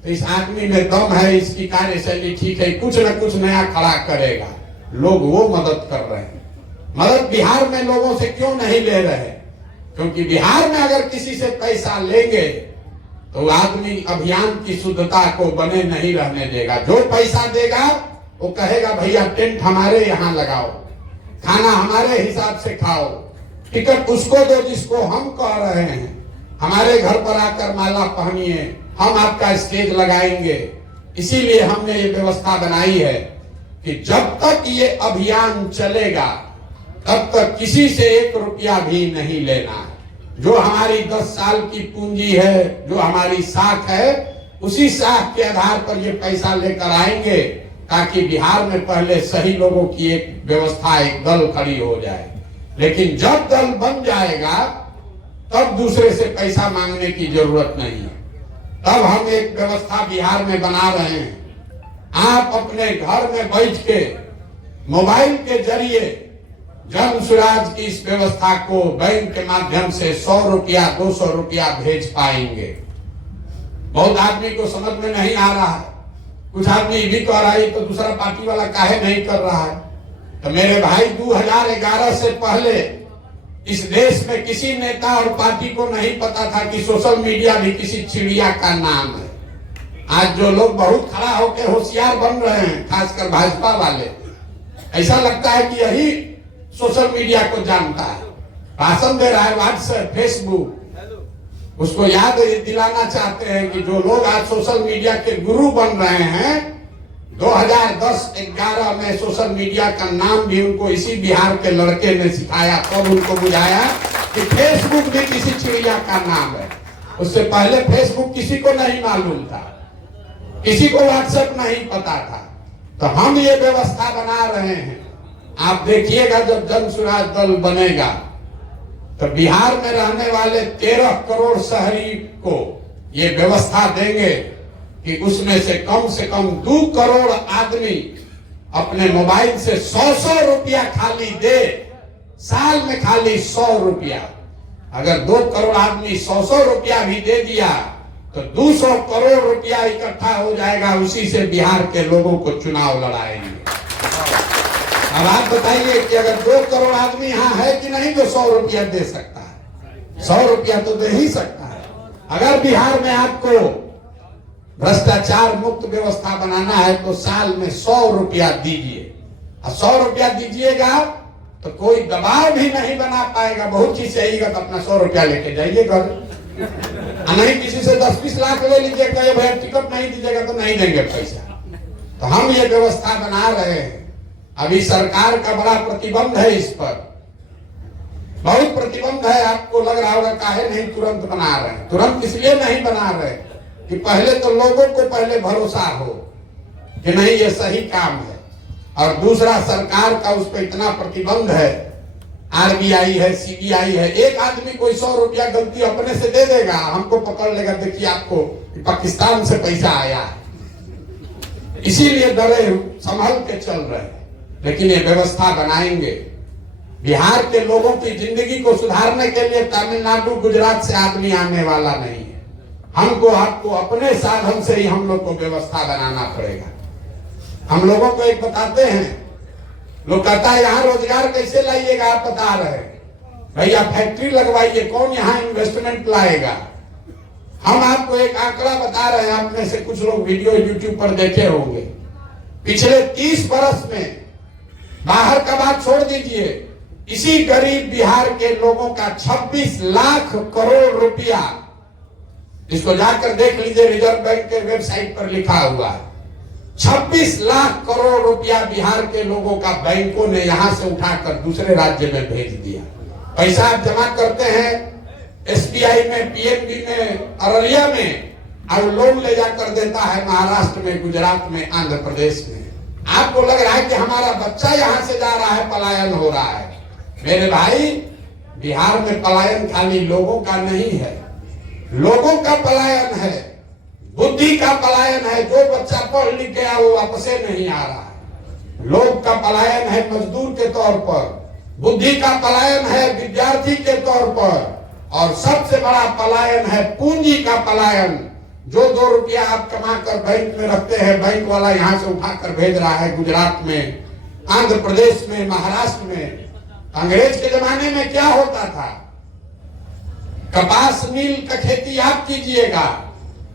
तो इस आदमी में दम है, इसकी कार्यशैली ठीक है, कुछ न कुछ नया खड़ा करेगा, लोग वो मदद कर रहे हैं। मदद बिहार में लोगों से क्यों नहीं ले रहे? क्योंकि बिहार में अगर किसी से पैसा लेंगे तो आदमी अभियान की शुद्धता को बने नहीं रहने देगा। जो पैसा देगा वो कहेगा भैया टेंट हमारे यहाँ लगाओ, खाना हमारे हिसाब से खाओ, टिकट उसको दो जिसको हम कह रहे हैं, हमारे घर पर आकर माला पहनिए, हम आपका स्टेज लगाएंगे। इसीलिए हमने ये व्यवस्था बनाई है कि जब तक ये अभियान चलेगा तब तक किसी से 1 रुपया भी नहीं लेना है। जो हमारी 10 साल की पूंजी है, जो हमारी साख है, उसी साख के आधार पर ये पैसा लेकर आएंगे ताकि बिहार में पहले सही लोगों की एक व्यवस्था, एक दल खड़ी हो जाए। लेकिन जब दल बन जाएगा तब दूसरे से पैसा मांगने की जरूरत नहीं है। तब हम एक व्यवस्था बिहार में बना रहे हैं। आप अपने घर में बैठ के मोबाइल के जरिए जन स्वराज की इस व्यवस्था को बैंक के माध्यम से 100 रुपया 200 रुपया भेज पाएंगे। बहुत आदमी को समझ में नहीं आ रहा है। कुछ आदमी भी कह रहा है तो दूसरा पार्टी वाला काहे नहीं कर रहा है। तो मेरे भाई 2011 से पहले इस देश में किसी नेता और पार्टी को नहीं पता था कि सोशल मीडिया भी किसी चिड़िया का नाम है। आज जो लोग बहुत खड़ा होकर होशियार बन रहे हैं, खासकर भाजपा वाले, ऐसा लगता है कि यही सोशल मीडिया को जानता है। भाषण दे रहा है व्हाट्सएप, फेसबुक, उसको याद दिलाना चाहते हैं कि जो लोग आज सोशल मीडिया के गुरु बन रहे हैं, 2010-11 में सोशल मीडिया का नाम भी उनको इसी बिहार के लड़के ने सिखाया। तब उनको बुझाया कि फेसबुक भी किसी चिड़िया का नाम है। उससे पहले फेसबुक किसी को नहीं मालूम था, किसी को व्हाट्सएप नहीं पता था। तो हम ये व्यवस्था बना रहे हैं। आप देखिएगा जब जन स्वराज दल बनेगा तो बिहार में रहने वाले 13 करोड़ शहरी को ये व्यवस्था देंगे कि उसमें से कम 2 करोड़ आदमी अपने मोबाइल से 100 रुपया खाली दे। साल में खाली 100 रुपया। अगर 2 करोड़ आदमी 100 रुपया भी दे दिया तो 200 करोड़ रुपया इकट्ठा हो जाएगा। उसी से बिहार के लोगों को चुनाव लड़ाएंगे। अब आप बताइए कि अगर 2 करोड़ आदमी यहाँ है कि नहीं जो 100 रुपया दे सकता है? 100 रुपया तो दे ही सकता है। अगर बिहार में आपको भ्रष्टाचार मुक्त व्यवस्था बनाना है तो साल में 100 रुपया दीजिए। 100 रुपया दीजिएगा तो कोई दबाव भी नहीं बना पाएगा। बहुत चीज चाहिएगा तो अपना 100 रुपया लेके जाइए घर। नहीं किसी से 10-20 लाख ले लीजिएगा, ये भैया टिकट नहीं दीजिएगा तो नहीं देंगे पैसा। तो हम ये व्यवस्था बना रहे हैं। अभी सरकार का बड़ा प्रतिबंध है, इस पर बहुत प्रतिबंध है। आपको लग रहा होगा काहे नहीं तुरंत बना रहे हैं। तुरंत इसलिए नहीं बना रहे कि पहले तो लोगों को पहले भरोसा हो कि नहीं ये सही काम है, और दूसरा सरकार का उस पर इतना प्रतिबंध है, आरबीआई है, सीबीआई है। एक आदमी कोई 100 रुपया गलती अपने से दे देगा, हमको पकड़ लेगा, देखिए आपको पाकिस्तान से पैसा आया है। इसीलिए डरे संभल के चल रहे हैं। लेकिन ये व्यवस्था बनाएंगे। बिहार के लोगों की जिंदगी को सुधारने के लिए तमिलनाडु गुजरात से आदमी आने वाला नहीं है। हमको आपको अपने साधन से ही हम लोग को व्यवस्था बनाना पड़ेगा। हम लोगों को एक बताते हैं, लोग कहता है यहाँ रोजगार कैसे लाइएगा, आप बता रहे भैया फैक्ट्री लगवाइए, कौन यहाँ इन्वेस्टमेंट लाएगा। हम आपको एक आंकड़ा बता रहे हैं, आप में से कुछ लोग वीडियो यूट्यूब पर देखे होंगे। पिछले 30 बरस में, बाहर का बात छोड़ दीजिए, इसी गरीब बिहार के लोगों का 26 लाख करोड़ रुपया, इसको जाकर देख लीजिए, रिजर्व बैंक के वेबसाइट पर लिखा हुआ है। 26 लाख करोड़ रुपया बिहार के लोगों का बैंकों ने यहां से उठाकर दूसरे राज्य में भेज दिया। पैसा आप जमा करते हैं एसबीआई में, पीएनबी में, अररिया में, और लोन ले जाकर देता है महाराष्ट्र में, गुजरात में, आंध्र प्रदेश में। आपको लग रहा है कि हमारा बच्चा यहां से जा रहा है, पलायन हो रहा है। मेरे भाई, बिहार में पलायन खाली लोगों का नहीं है, लोगों का पलायन है, बुद्धि का पलायन है। जो बच्चा पढ़ लिख गया वो वापस नहीं आ रहा है। लोग का पलायन है मजदूर के तौर पर, बुद्धि का पलायन है विद्यार्थी के तौर पर, और सबसे बड़ा पलायन है पूंजी का पलायन। जो 2 रुपया आप कमा कर बैंक में रखते हैं, बैंक वाला यहाँ से उठा कर भेज रहा है गुजरात में, आंध्र प्रदेश में, महाराष्ट्र में। अंग्रेज के जमाने में क्या होता था? कपास मिल का खेती आप कीजिएगा,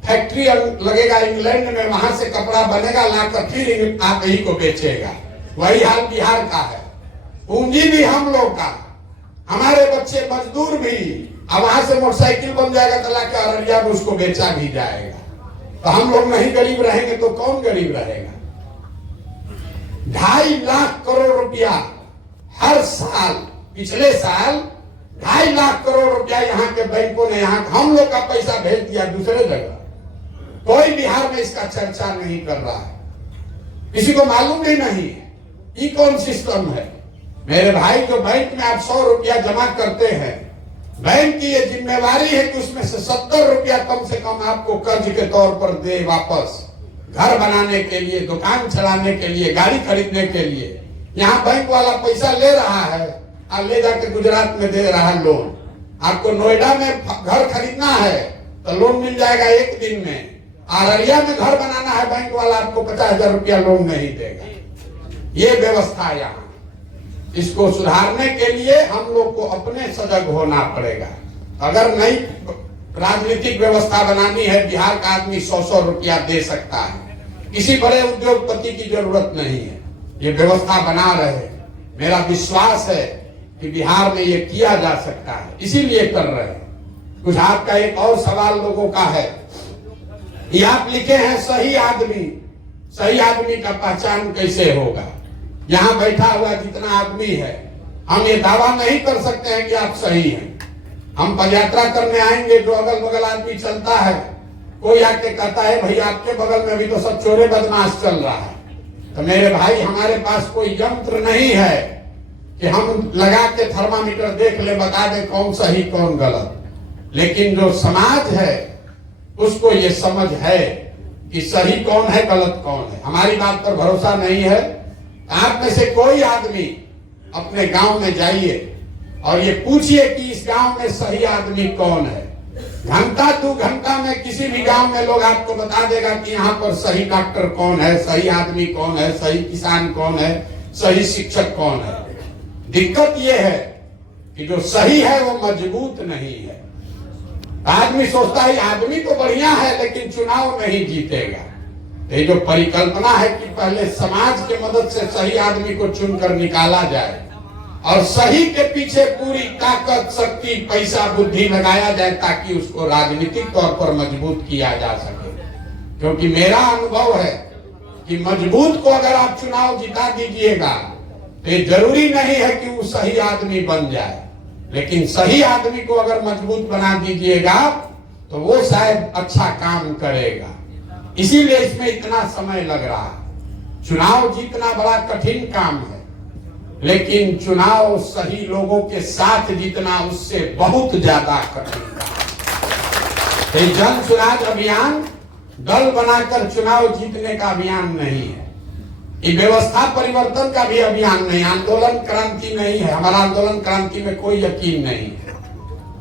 फैक्ट्री लगेगा इंग्लैंड में, वहां से कपड़ा बनेगा, लाकर फिर आप ही को बेचेगा। वही हाल बिहार का है। पूंजी भी हम लोग का, हमारे बच्चे मजदूर भी। अब वहां से मोटरसाइकिल बन जाएगा तो लाके अररिया में उसको बेचा भी जाएगा। तो हम लोग नहीं गरीब रहेंगे तो कौन गरीब रहेगा? 2.5 लाख करोड़ रुपया हर साल, पिछले साल 2.5 लाख करोड़ रुपया यहाँ के बैंकों ने, यहाँ हम लोग का पैसा भेज दिया दूसरे जगह। कोई बिहार में इसका चर्चा नहीं कर रहा है, किसी को मालूम भी नहीं है ये कौन सिस्टम है। मेरे भाई, जो बैंक में आप 100 रुपया जमा करते हैं, बैंक की ये जिम्मेवारी है कि उसमें से 70 रुपया कम से कम आपको कर्ज के तौर पर दे वापस, घर बनाने के लिए, दुकान चलाने के लिए, गाड़ी खरीदने के लिए। यहाँ बैंक वाला पैसा ले रहा है और ले जाके गुजरात में दे रहा है लोन। आपको नोएडा में घर खरीदना है तो लोन मिल जाएगा 1 दिन में। अररिया में घर बनाना है, बैंक वाला आपको 50,000 रुपया लोन नहीं देगा। ये व्यवस्था यहाँ, इसको सुधारने के लिए हम लोग को अपने सजग होना पड़ेगा। अगर नई राजनीतिक व्यवस्था बनानी है, बिहार का आदमी 100-100 रुपया दे सकता है, किसी बड़े उद्योगपति की जरूरत नहीं है। ये व्यवस्था बना रहे, मेरा विश्वास है कि बिहार में ये किया जा सकता है, इसीलिए कर रहे हैं। कुछ आपका एक और सवाल लोगों का है, ये आप लिखे हैं सही आदमी का पहचान कैसे होगा? यहाँ बैठा हुआ जितना आदमी है, हम ये दावा नहीं कर सकते हैं कि आप सही हैं। हम पदयात्रा करने आएंगे, जो अगल बगल आदमी चलता है, कोई आके कहता है भाई आपके बगल में भी तो सब चोरे बदमाश चल रहा है। तो मेरे भाई, हमारे पास कोई यंत्र नहीं है कि हम लगा के थर्मामीटर देख ले, बता दे कौन सही कौन गलत। लेकिन जो समाज है उसको ये समझ है कि सही कौन है, गलत कौन है। हमारी बात पर भरोसा नहीं है, आप में से कोई आदमी अपने गांव में जाइए और ये पूछिए कि इस गांव में सही आदमी कौन है। घंटा 2 घंटा में किसी भी गांव में लोग आपको बता देगा कि यहाँ पर सही डॉक्टर कौन है, सही आदमी कौन है, सही किसान कौन है, सही शिक्षक कौन है। दिक्कत ये है कि जो सही है वो मजबूत नहीं है। आदमी सोचता है आदमी तो बढ़िया है लेकिन चुनाव नहीं जीतेगा। ये जो परिकल्पना है कि पहले समाज के मदद से सही आदमी को चुनकर निकाला जाए और सही के पीछे पूरी ताकत, शक्ति, पैसा, बुद्धि लगाया जाए ताकि उसको राजनीतिक तौर पर मजबूत किया जा सके। क्योंकि मेरा अनुभव है कि मजबूत को अगर आप चुनाव जिता दीजिएगा तो ये जरूरी नहीं है कि वो सही आदमी बन जाए, लेकिन सही आदमी को अगर मजबूत बना दीजिएगा तो वो शायद अच्छा काम करेगा। इसीलिए इसमें इतना समय लग रहा है। चुनाव जीतना बड़ा कठिन काम है, लेकिन चुनाव सही लोगों के साथ जीतना उससे बहुत ज्यादा कठिन काम है। जन स्वराज अभियान दल बनाकर चुनाव जीतने का अभियान नहीं है, ये व्यवस्था परिवर्तन का भी अभियान नहीं, आंदोलन क्रांति नहीं है। हमारा आंदोलन क्रांति में कोई यकीन नहीं है।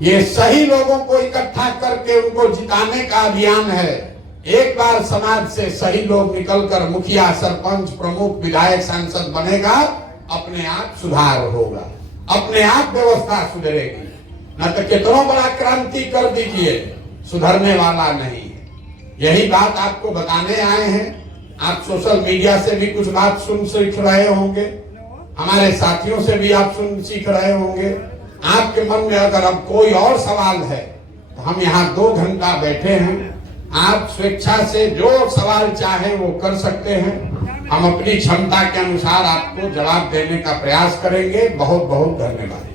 ये सही लोगों को इकट्ठा करके उनको जिताने का अभियान है। एक बार समाज से सही लोग निकलकर मुखिया, सरपंच, प्रमुख, विधायक, सांसद बनेगा, अपने आप सुधार होगा, अपने आप व्यवस्था सुधरेगी। न तो कितना बड़ा क्रांति कर दीजिए, सुधरने वाला नहीं है। यही बात आपको बताने आए हैं। आप सोशल मीडिया से भी कुछ बात सुन सीख रहे होंगे, हमारे साथियों से भी आप सुन सीख रहे होंगे। आपके मन में अगर अब कोई और सवाल है तो हम यहाँ 2 घंटा बैठे हैं, आप स्वेच्छा से जो सवाल चाहे वो कर सकते हैं। हम अपनी क्षमता के अनुसार आपको जवाब देने का प्रयास करेंगे। बहुत बहुत धन्यवाद।